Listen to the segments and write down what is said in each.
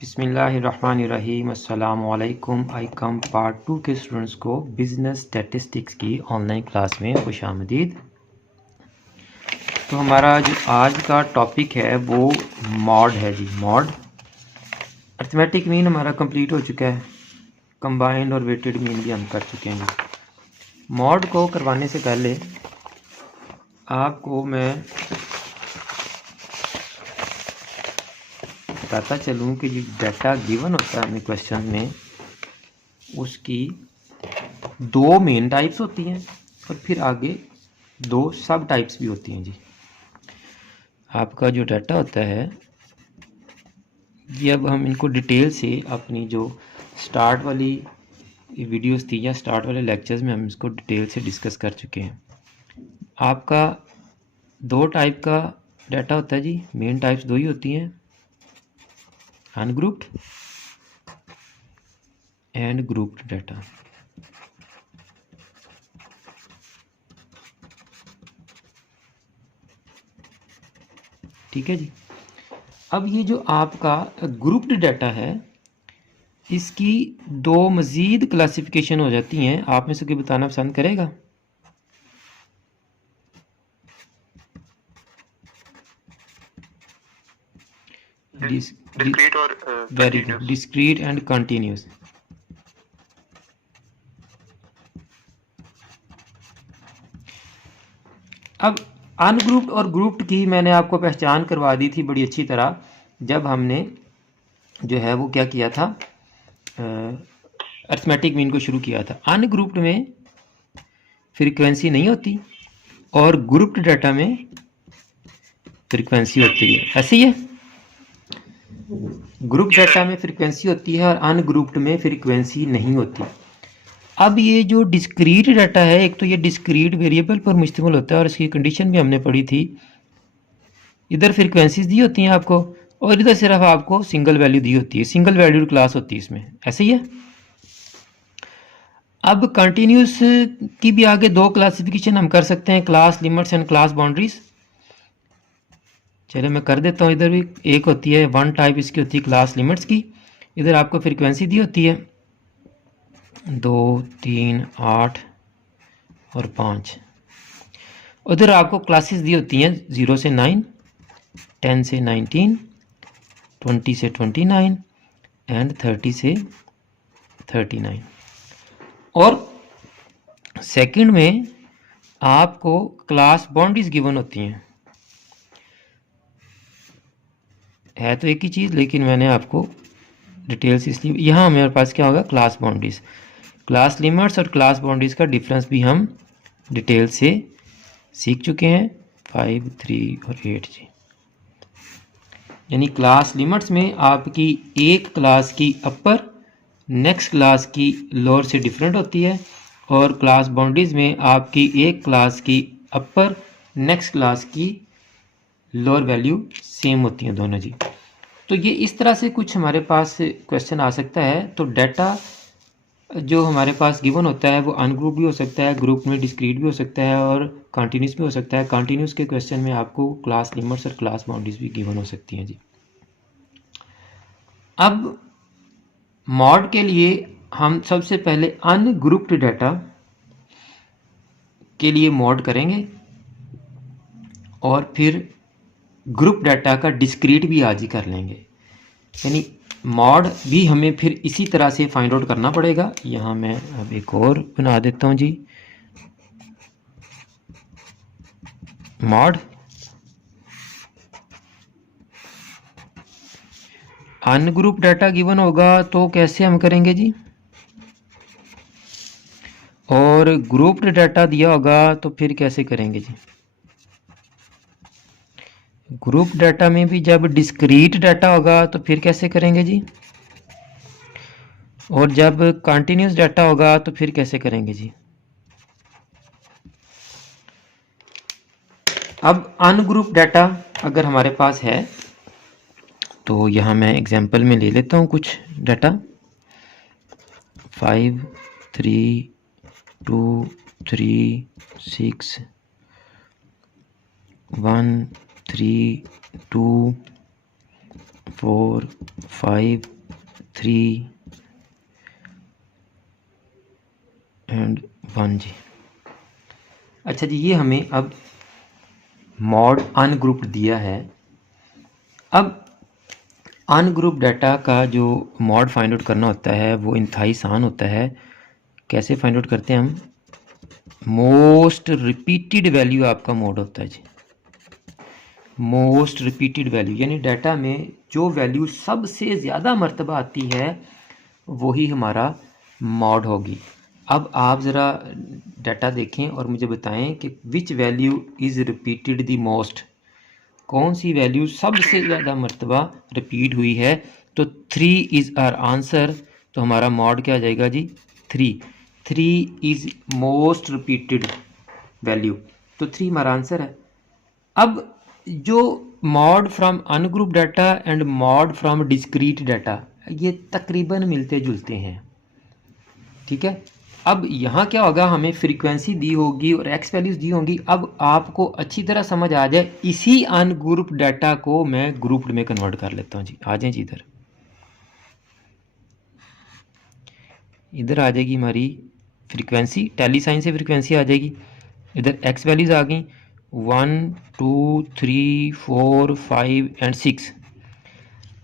बिस्मिल्लाहिर्रहमानिर्रहीम अस्सलामुअलैकुम। आई कम पार्ट 2 के स्टूडेंट्स को बिज़नेस स्टैटिस्टिक्स की ऑनलाइन क्लास में खुशामदीद। तो हमारा जो आज का टॉपिक है वो मॉड है जी। मॉड अर्थमेटिक मीन हमारा कंप्लीट हो चुका है, कंबाइंड और वेटेड मीन भी हम कर चुके हैं। मॉड को करवाने से पहले आपको मैं बताता चलूँ कि जो डाटा गिवन होता है हमें क्वेश्चन में, उसकी दो मेन टाइप्स होती हैं और फिर आगे दो सब टाइप्स भी होती हैं जी। आपका जो डाटा होता है ये अब हम इनको डिटेल से अपनी जो स्टार्ट वाली वीडियोस थी या स्टार्ट वाले लेक्चर्स में हम इसको डिटेल से डिस्कस कर चुके हैं। आपका दो टाइप का डाटा होता है जी। मेन टाइप्स दो ही होती हैं, अनग्रुप्ड एंड ग्रुप्ड डाटा। ठीक है जी। अब ये जो आपका ग्रुप्ड डाटा है इसकी दो मज़ीद क्लासिफिकेशन हो जाती हैं। आप में से कोई बताना पसंद करेगा? डिस्क्रीट और very good, discrete and continuous. अब अनग्रुप्ड और ग्रुप्ड की मैंने आपको पहचान करवा दी थी बड़ी अच्छी तरह, जब हमने जो है वो क्या किया था, अर्थमेटिक मीन को शुरू किया था। अनग्रुप्ड में फ्रीक्वेंसी नहीं होती और ग्रुप्ड डाटा में फ्रीक्वेंसी होती है। ऐसे ही है, ग्रुप डाटा में फ्रीक्वेंसी होती है और अनग्रुप्ड में फ्रीक्वेंसी नहीं होती। अब ये जो डिस्क्रीट डाटा है, एक तो ये डिस्क्रीट वेरिएबल पर मुश्तमिल होता है और इसकी कंडीशन भी हमने पढ़ी थी। इधर फ्रीक्वेंसीज दी होती हैं आपको और इधर सिर्फ आपको सिंगल वैल्यू दी होती है, सिंगल वैल्यूड क्लास होती है इसमें। ऐसे ही है। अब कंटिन्यूस की भी आगे दो क्लासिफिकेशन हम कर सकते हैं, class limits and class boundaries. चलिए मैं कर देता हूँ। इधर भी एक होती है, वन टाइप इसकी होती है क्लास लिमिट्स की। इधर आपको फ्रीक्वेंसी दी होती है 2, 3, 8 और 5। उधर आपको क्लासेस दी होती हैं 0 से 9, 10 से 19, 20 से 29 एंड 30 से 39। और सेकंड में आपको क्लास बाउंड्रीज गिवन होती हैं। है तो एक ही चीज़, लेकिन मैंने आपको डिटेल्स इसलिए, यहाँ मेरे पास क्या होगा, क्लास बाउंड्रीज। क्लास लिमिट्स और क्लास बाउंड्रीज का डिफरेंस भी हम डिटेल से सीख चुके हैं, 5, 3 और 8 जी। यानी क्लास लिमिट्स में आपकी एक क्लास की अपर नेक्स्ट क्लास की लोअर से डिफरेंट होती है और क्लास बाउंड्रीज में आपकी एक क्लास की अपर नेक्स्ट क्लास की लोअर वैल्यू सेम होती हैं दोनों जी। तो ये इस तरह से कुछ हमारे पास क्वेश्चन आ सकता है। तो डाटा जो हमारे पास गिवन होता है वो अनग्रुप भी हो सकता है, ग्रुप में डिस्क्रीट भी हो सकता है और कंटिन्यूस भी हो सकता है। कंटिन्यूस के क्वेश्चन में आपको क्लास लिमिट्स और क्लास बाउंड्रीज भी गिवन हो सकती हैं जी। अब मॉड के लिए हम सबसे पहले अनग्रुप्ड डाटा के लिए मॉड करेंगे और फिर ग्रुप डाटा का डिस्क्रीट भी आज ही कर लेंगे। यानी मॉड भी हमें फिर इसी तरह से फाइंड आउट करना पड़ेगा। यहाँ मैं अब एक और बना देता हूँ जी, मॉड अनग्रुप डाटा गिवन होगा तो कैसे हम करेंगे जी, और ग्रुप्ड डाटा दिया होगा तो फिर कैसे करेंगे जी। ग्रुप डाटा में भी जब डिस्क्रीट डाटा होगा तो फिर कैसे करेंगे जी, और जब कंटिन्यूस डाटा होगा तो फिर कैसे करेंगे जी। अब अनग्रुप डाटा अगर हमारे पास है तो यहाँ मैं एग्जांपल में ले लेता हूँ कुछ डाटा। 5, 3, 2, 3, 6, 1, 3, 2, 4 5 3 एंड 1 जी। अच्छा जी, ये हमें अब मॉड अनग्रुप्ड दिया है। अब अनग्रुप डाटा का जो मॉड फाइंड आउट करना होता है वो इंतहाई आसान होता है। कैसे फाइंड आउट करते हैं हम? मोस्ट रिपीटेड वैल्यू आपका मॉड होता है जी। मोस्ट रिपीटेड वैल्यू यानी डाटा में जो वैल्यू सबसे ज़्यादा मर्तबा आती है वही हमारा मॉड होगी। अब आप ज़रा डाटा देखें और मुझे बताएं कि which value is repeated the most, कौन सी वैल्यू सबसे ज़्यादा मर्तबा रिपीट हुई है। तो 3 इज़ आर आंसर। तो हमारा मॉड क्या आ जाएगा जी? 3 इज़ मोस्ट रिपीटेड वैल्यू, तो 3 हमारा आंसर है। अब जो mod from ungroup data and mod from discrete data, ये तकरीबन मिलते जुलते हैं, ठीक है। अब यहाँ क्या होगा, हमें फ्रीक्वेंसी दी होगी और एक्स वैल्यूज दी होंगी। अब आपको अच्छी तरह समझ आ जाए, इसी अनग्रुप डाटा को मैं ग्रुप्ड में कन्वर्ट कर लेता हूँ जी। आ जाए जी, इधर आ जाएगी हमारी फ्रीक्वेंसी, टैली साइन से फ्रीक्वेंसी आ जाएगी। इधर एक्स वैल्यूज आ गई 1 2 3 4 5 एंड 6।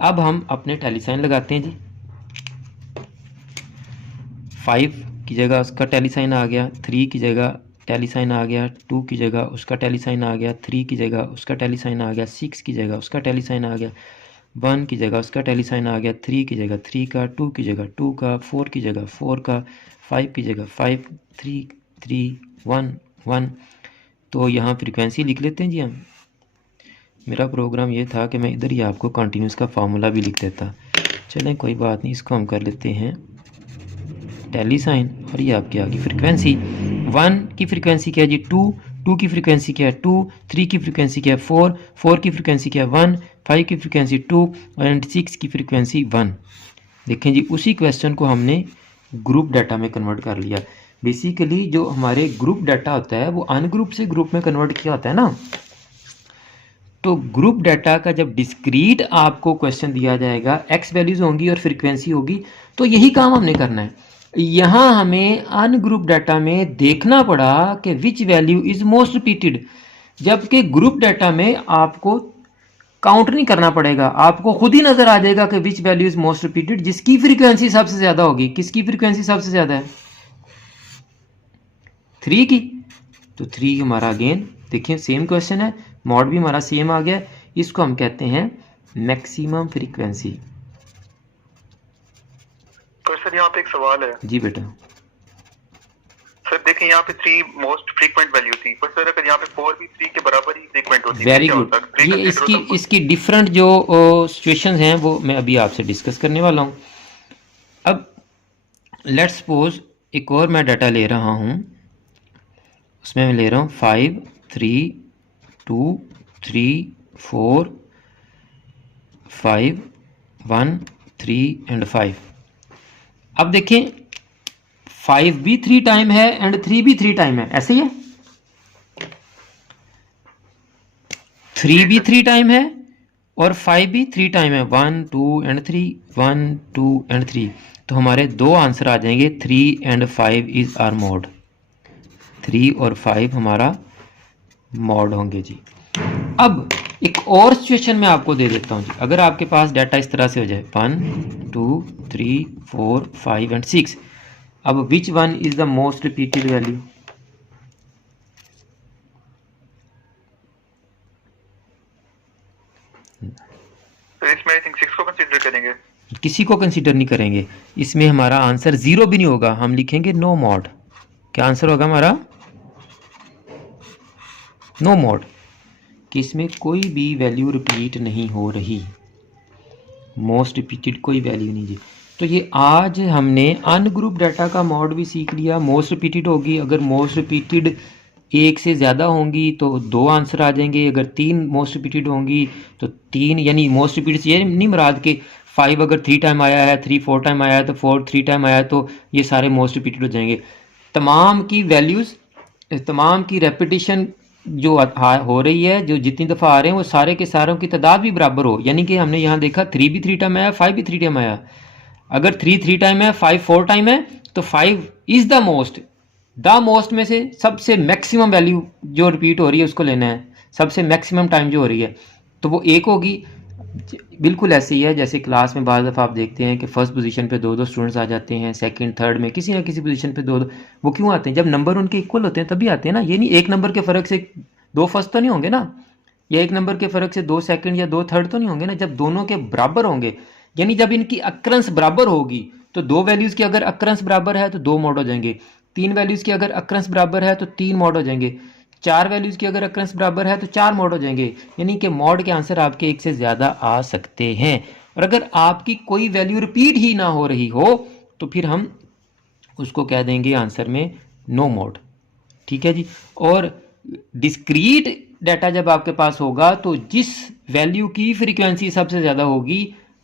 अब हम अपने टैली साइन लगाते हैं जी। 5 की जगह उसका टैली साइन आ गया, 3 की जगह टैली साइन आ गया, 2 की जगह उसका टैली साइन आ गया, 3 की जगह उसका टैली साइन आ गया, 6 की जगह उसका टैली साइन आ गया, 1 की जगह उसका टैली साइन आ गया, 3 की जगह 3 का, 2 की जगह 2 का, 4 की जगह 4 का, 5 की जगह 5, 3 3 1 1। तो यहाँ फ्रीक्वेंसी लिख लेते हैं जी हम। मेरा प्रोग्राम ये था कि मैं इधर ही आपको कंटिन्यूस का फार्मूला भी लिख देता। चलें कोई बात नहीं, इसको हम कर लेते हैं टैली साइन। और ये आपकी आ गई फ्रीक्वेंसी। 1 की फ्रीक्वेंसी क्या है जी? 2 की फ्रीक्वेंसी क्या है? 2 3 की फ्रीक्वेंसी क्या है? 4 की फ्रीक्वेंसी क्या है? 1 5 की फ्रीक्वेंसी 2 एंड 6 की फ्रीक्वेंसी 1। देखें जी, उसी क्वेश्चन को हमने ग्रुप डाटा में कन्वर्ट कर लिया। बेसिकली जो हमारे ग्रुप डाटा होता है वो अनग्रुप से ग्रुप में कन्वर्ट किया होता है ना। तो ग्रुप डाटा का जब डिस्क्रीट आपको क्वेश्चन दिया जाएगा, एक्स वैल्यूज होंगी और फ्रीक्वेंसी होगी, तो यही काम हमने करना है। यहाँ हमें अनग्रुप डाटा में देखना पड़ा कि which value is most repeated, जबकि ग्रुप डाटा में आपको काउंट नहीं करना पड़ेगा, आपको खुद ही नजर आ जाएगा कि which value is most repeated, जिसकी फ्रीक्वेंसी सबसे ज्यादा होगी। किसकी फ्रीक्वेंसी सबसे ज्यादा है? 3 की। तो 3 हमारा अगेन देखिए सेम क्वेश्चन है, मॉड भी हमारा सेम आ गया। इसको हम कहते हैं मैक्सिमम फ्रीक्वेंसी। तो सर यहाँ पे एक सवाल है। जी बेटा। सर देखिं यहाँ पे 3 मोस्ट फ्रीक्वेंट वैल्यू थी, पर सर अगर यहाँ पे 4 भी 3 के बराबर ही फ्रीक्वेंट होती है, वेरी गुड। ये इसकी डिफरेंट जो सिचुएशंस हैं वो मैं अभी आपसे डिस्कस करने वाला हूँ। अब लेट्स सपोज एक और मैं डाटा ले रहा हूँ, उसमें मैं ले रहा हूँ 5 3 2 3 4 5 1 3 एंड 5। अब देखें 5 भी 3 टाइम है एंड 3 भी 3 टाइम है, ऐसे ही है। 3 भी 3 टाइम है और 5 भी 3 टाइम है, 1 2 एंड 3, 1 2 एंड 3। तो हमारे दो आंसर आ जाएंगे, 3 एंड 5 इज आर मॉड। 3 और 5 हमारा मॉड होंगे जी। अब एक और सिचुएशन मैं आपको दे देता हूं जी। अगर आपके पास डाटा इस तरह से हो जाए 1 2 3 4 5 एंड 6, अब which one is the most repeated value? तो इसमें आई थिंक 6 को कंसीडर करेंगे। किसी को कंसीडर नहीं करेंगे, इसमें हमारा आंसर 0 भी नहीं होगा, हम लिखेंगे नो मॉड। क्या आंसर होगा हमारा? नो मॉड, कि इसमें कोई भी वैल्यू रिपीट नहीं हो रही, मोस्ट रिपीटेड कोई वैल्यू नहीं जी। तो ये आज हमने अनग्रुप डाटा का मॉड भी सीख लिया। मोस्ट रिपीटेड होगी, अगर मोस्ट रिपीटेड एक से ज़्यादा होंगी तो 2 आंसर आ जाएंगे, अगर 3 मोस्ट रिपीटेड होंगी तो 3, यानी मोस्ट रिपीटेड से ये नहीं मुराद के 5 अगर 3 टाइम आया है, 3 4 टाइम आया है, तो 4 3 टाइम आया है, तो ये सारे मोस्ट रिपीटेड हो जाएंगे। तमाम की वैल्यूज़, तमाम की रेपिटेशन जो हो रही है, जो जितनी दफ़ा आ रहे हैं वो सारे के सारों की तादाद भी बराबर हो। यानी कि हमने यहाँ देखा 3 भी 3 टाइम आया, 5 भी 3 टाइम आया। अगर 3 3 टाइम है, 5 4 टाइम है, तो 5 इज़ द मोस्ट में से सबसे मैक्सिमम वैल्यू जो रिपीट हो रही है उसको लेना है, सबसे मैक्सिमम टाइम जो हो रही है, तो वो 1 होगी। बिल्कुल ऐसे ही है जैसे क्लास में बाज़ दफ़ा आप देखते हैं कि फर्स्ट पोजीशन पे 2-2 स्टूडेंट्स आ जाते हैं, सेकंड थर्ड में किसी ना किसी पोजीशन पे 2-2। वो क्यों आते हैं? जब नंबर उनके इक्वल होते हैं तभी आते हैं ना। ये नहीं एक नंबर के फ़र्क से 2 फर्स्ट तो नहीं होंगे ना, या एक नंबर के फ़र्क से 2 सेकंड या 2 थर्ड तो नहीं होंगे ना। जब दोनों के बराबर होंगे, यानी जब इनकी अक्रंस बराबर होगी, तो 2 वैल्यूज़ की अगर अक्रंस बराबर है तो 2 मॉड हो जाएंगे, 3 वैल्यूज़ की अगर अक्रंस बराबर है तो 3 मॉड हो जाएंगे, 4 वैल्यूज़ की अगर अक्रंस बराबर है तो 4 मॉड हो जाएंगे। यानी कि मॉड के आंसर आपके एक से ज़्यादा आ सकते हैं। और अगर आपकी कोई वैल्यू रिपीट ही ना हो रही हो तो फिर हम उसको कह देंगे आंसर में नो मॉड। ठीक है जी। और डिस्क्रीट डाटा जब आपके पास होगा तो जिस वैल्यू की फ्रीक्वेंसी सबसे ज़्यादा होगी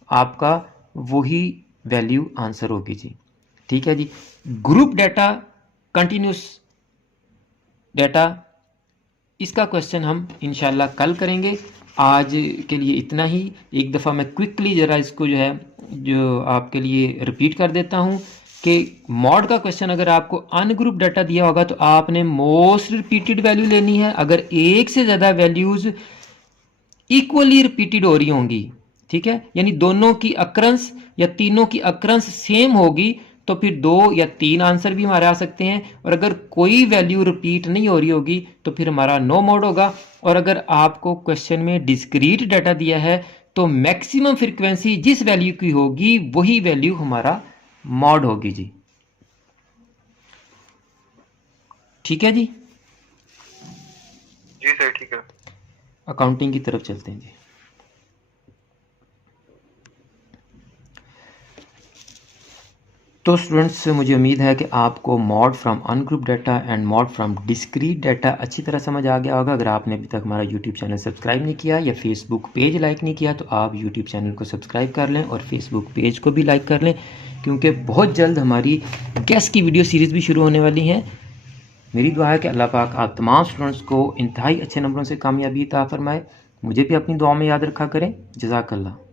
आपका वही वैल्यू आंसर होगी जी। ठीक है जी। ग्रुप डाटा, कंटिन्यूस डाटा, इसका क्वेश्चन हम इंशाल्लाह कल करेंगे। आज के लिए इतना ही। एक दफ़ा मैं क्विकली ज़रा इसको जो है जो आपके लिए रिपीट कर देता हूँ कि मॉड का क्वेश्चन अगर आपको अनग्रुप डाटा दिया होगा तो आपने मोस्ट रिपीटेड वैल्यू लेनी है। अगर एक से ज़्यादा वैल्यूज़ इक्वली रिपीटेड हो रही होंगी, ठीक है, यानी दोनों की अक्रंस या तीनों की अक्रंस सेम होगी, तो फिर 2 या 3 आंसर भी हमारे आ सकते हैं। और अगर कोई वैल्यू रिपीट नहीं हो रही होगी तो फिर हमारा नो मॉड होगा। और अगर आपको क्वेश्चन में डिस्क्रीट डाटा दिया है तो मैक्सिमम फ्रीक्वेंसी जिस वैल्यू की होगी वही वैल्यू हमारा मॉड होगी जी। ठीक है जी। जी सर ठीक है। अकाउंटिंग की तरफ चलते हैं जी। तो स्टूडेंट्स, मुझे उम्मीद है कि आपको mod from ungroup data and mod from discrete data अच्छी तरह समझ आ गया होगा। अगर आपने अभी तक हमारा यूट्यूब चैनल सब्सक्राइब नहीं किया या फेसबुक पेज लाइक नहीं किया तो आप यूट्यूब चैनल को सब्सक्राइब कर लें और फेसबुक पेज को भी लाइक कर लें, क्योंकि बहुत जल्द हमारी गेस्ट की वीडियो सीरीज़ भी शुरू होने वाली हैं। मेरी दुआ है कि अल्लाह पाक आप तमाम स्टूडेंट्स को इंतहाई अच्छे नंबरों से कामयाबी अता फरमाए। मुझे भी अपनी दुआ में याद रखा करें। जज़ाकल्लाह।